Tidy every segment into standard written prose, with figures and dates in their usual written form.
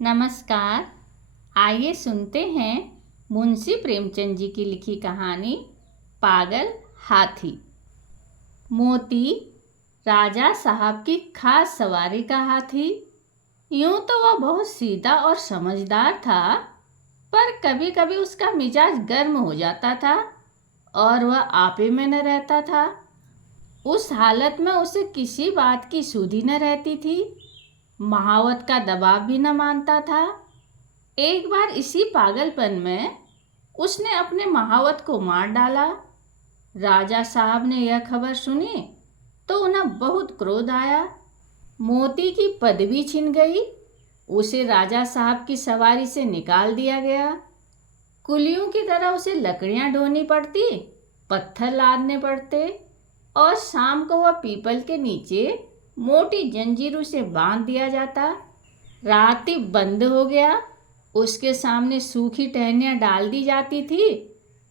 नमस्कार। आइए सुनते हैं मुंशी प्रेमचंद जी की लिखी कहानी पागल हाथी। मोती राजा साहब की खास सवारी का हाथी। यूं तो वह बहुत सीधा और समझदार था, पर कभी कभी उसका मिजाज गर्म हो जाता था और वह आपे में न रहता था। उस हालत में उसे किसी बात की सुधि न रहती थी, महावत का दबाव भी न मानता था। एक बार इसी पागलपन में उसने अपने महावत को मार डाला। राजा साहब ने यह खबर सुनी तो उन्हें बहुत क्रोध आया। मोती की पदवी छिन गई, उसे राजा साहब की सवारी से निकाल दिया गया। कुलियों की तरह उसे लकड़ियां ढोनी पड़ती, पत्थर लादने पड़ते और शाम को वह पीपल के नीचे मोटी जंजीरों से बांध दिया जाता। रात बंद हो गया, उसके सामने सूखी टहनियाँ डाल दी जाती थी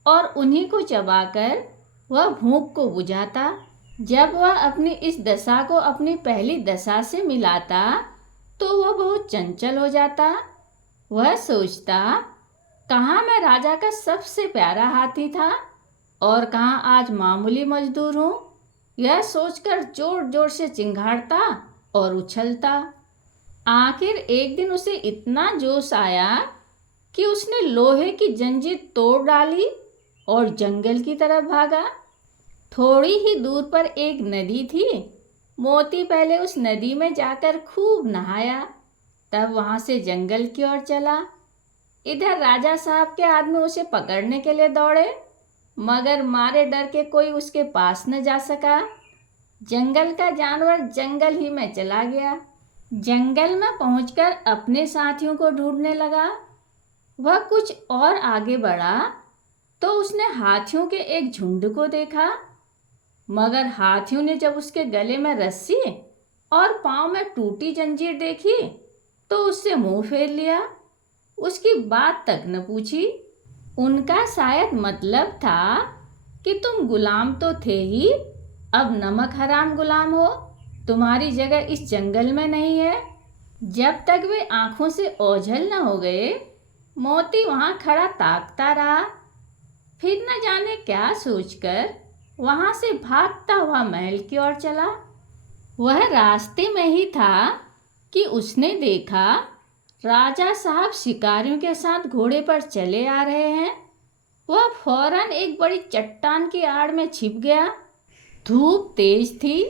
और उन्हीं को चबाकर वह भूख को बुझाता। जब वह अपनी इस दशा को अपनी पहली दशा से मिलाता तो वह बहुत चंचल हो जाता। वह सोचता, कहाँ मैं राजा का सबसे प्यारा हाथी था और कहाँ आज मामूली मजदूर हूँ। यह सोचकर जोर जोर से चिंघाड़ता और उछलता। आखिर एक दिन उसे इतना जोश आया कि उसने लोहे की जंजीर तोड़ डाली और जंगल की तरफ भागा। थोड़ी ही दूर पर एक नदी थी। मोती पहले उस नदी में जाकर खूब नहाया, तब वहां से जंगल की ओर चला। इधर राजा साहब के आदमी उसे पकड़ने के लिए दौड़े, मगर मारे डर के कोई उसके पास न जा सका। जंगल का जानवर जंगल ही में चला गया। जंगल में पहुंचकर अपने साथियों को ढूंढने लगा। वह कुछ और आगे बढ़ा तो उसने हाथियों के एक झुंड को देखा, मगर हाथियों ने जब उसके गले में रस्सी और पांव में टूटी जंजीर देखी तो उससे मुंह फेर लिया, उसकी बात तक न पूछी। उनका शायद मतलब था कि तुम गुलाम तो थे ही, अब नमक हराम गुलाम हो, तुम्हारी जगह इस जंगल में नहीं है। जब तक वे आंखों से ओझल न हो गए, मोती वहां खड़ा ताकता रहा। फिर न जाने क्या सोचकर वहां से भागता हुआ महल की ओर चला। वह रास्ते में ही था कि उसने देखा राजा साहब शिकारियों के साथ घोड़े पर चले आ रहे हैं। वह फौरन एक बड़ी चट्टान की आड़ में छिप गया। धूप तेज थी।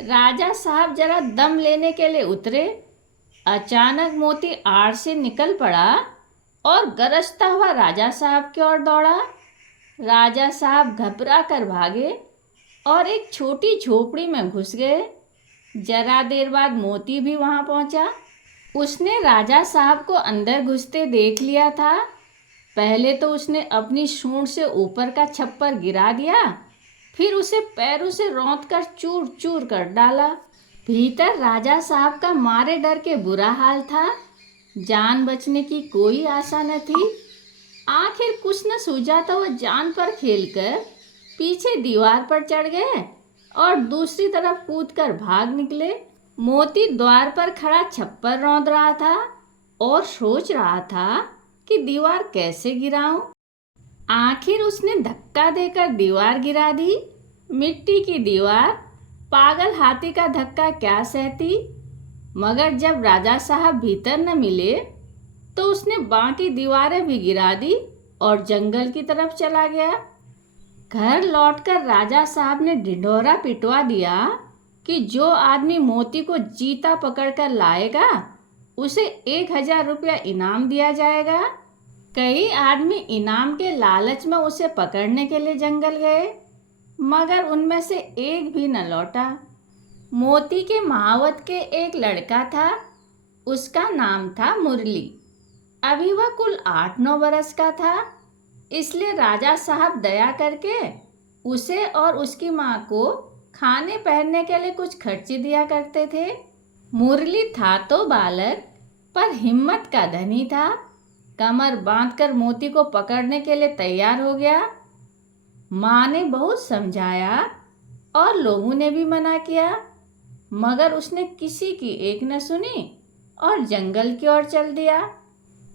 राजा साहब जरा दम लेने के लिए उतरे। अचानक मोती आड़ से निकल पड़ा और गरजता हुआ राजा साहब की ओर दौड़ा। राजा साहब घबरा कर भागे और एक छोटी झोपड़ी में घुस गए। जरा देर बाद मोती भी वहां पहुंचा। उसने राजा साहब को अंदर घुसते देख लिया था। पहले तो उसने अपनी सूंड से ऊपर का छप्पर गिरा दिया, फिर उसे पैरों से रौंद कर चूर चूर कर डाला। भीतर राजा साहब का मारे डर के बुरा हाल था। जान बचने की कोई आशा न थी। आखिर कुछ न सूझा तो वह जान पर खेलकर पीछे दीवार पर चढ़ गए और दूसरी तरफ कूदकर भाग निकले। मोती द्वार पर खड़ा छप्पर रौंद रहा था और सोच रहा था कि दीवार कैसे गिराऊं। आखिर उसने धक्का देकर दीवार गिरा दी। मिट्टी की दीवार पागल हाथी का धक्का क्या सहती। मगर जब राजा साहब भीतर न मिले तो उसने बाकी दीवारें भी गिरा दी और जंगल की तरफ चला गया। घर लौटकर राजा साहब ने ढिंढोरा पिटवा दिया कि जो आदमी मोती को जीता पकड़कर लाएगा उसे 1,000 रुपया इनाम दिया जाएगा। कई आदमी इनाम के लालच में उसे पकड़ने के लिए जंगल गए, मगर उनमें से एक भी न लौटा। मोती के महावत के एक लड़का था, उसका नाम था मुरली। अभी वह कुल 8-9 बरस का था, इसलिए राजा साहब दया करके उसे और उसकी माँ को खाने पहनने के लिए कुछ खर्च दिया करते थे। मुरली था तो बालक, पर हिम्मत का धनी था। कमर बांधकर मोती को पकड़ने के लिए तैयार हो गया। माँ ने बहुत समझाया और लोगों ने भी मना किया, मगर उसने किसी की एक न सुनी और जंगल की ओर चल दिया।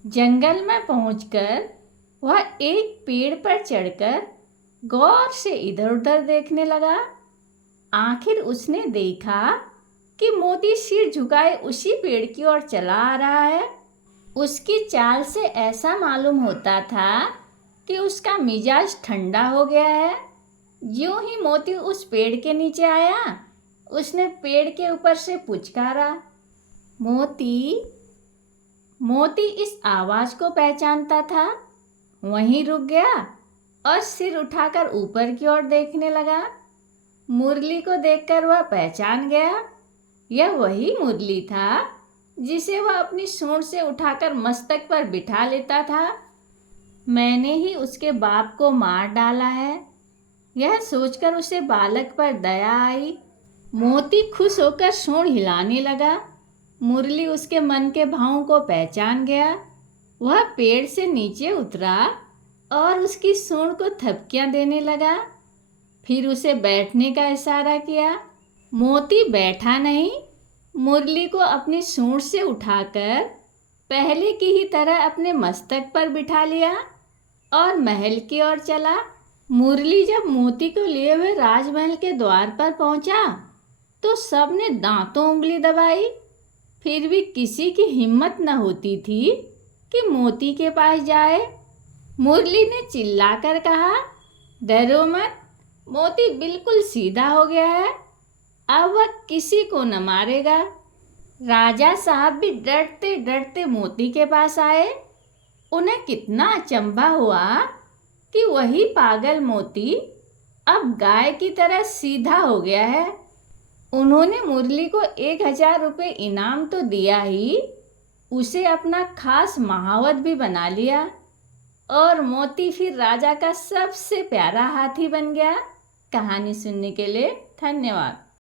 जंगल में पहुंचकर वह एक पेड़ पर चढ़कर गौर से इधर उधर देखने लगा। आखिर उसने देखा कि मोती सिर झुकाए उसी पेड़ की ओर चला आ रहा है। उसकी चाल से ऐसा मालूम होता था कि उसका मिजाज ठंडा हो गया है। यूं ही मोती उस पेड़ के नीचे आया, उसने पेड़ के ऊपर से पुचकारा, मोती। मोती इस आवाज को पहचानता था, वहीं रुक गया और सिर उठाकर ऊपर की ओर देखने लगा। मुरली को देखकर वह पहचान गया, यह वही मुरली था जिसे वह अपनी सूंड से उठाकर मस्तक पर बिठा लेता था। मैंने ही उसके बाप को मार डाला है, यह सोचकर उसे बालक पर दया आई। मोती खुश होकर सूंड हिलाने लगा। मुरली उसके मन के भावों को पहचान गया। वह पेड़ से नीचे उतरा और उसकी सूंड को थपकियां देने लगा। फिर उसे बैठने का इशारा किया। मोती बैठा नहीं, मुरली को अपनी सूंड से उठाकर पहले की ही तरह अपने मस्तक पर बिठा लिया और महल की ओर चला। मुरली जब मोती को लिए हुए राजमहल के द्वार पर पहुंचा तो सबने दांतों उंगली दबाई, फिर भी किसी की हिम्मत न होती थी कि मोती के पास जाए। मुरली ने चिल्लाकर कहा, डरो मत, मोती बिल्कुल सीधा हो गया है, अब वह किसी को न मारेगा। राजा साहब भी डरते डरते मोती के पास आए। उन्हें कितना अचंभा हुआ कि वही पागल मोती अब गाय की तरह सीधा हो गया है। उन्होंने मुरली को 1000 रुपये इनाम तो दिया ही, उसे अपना खास महावत भी बना लिया और मोती फिर राजा का सबसे प्यारा हाथी बन गया। कहानी सुनने के लिए धन्यवाद।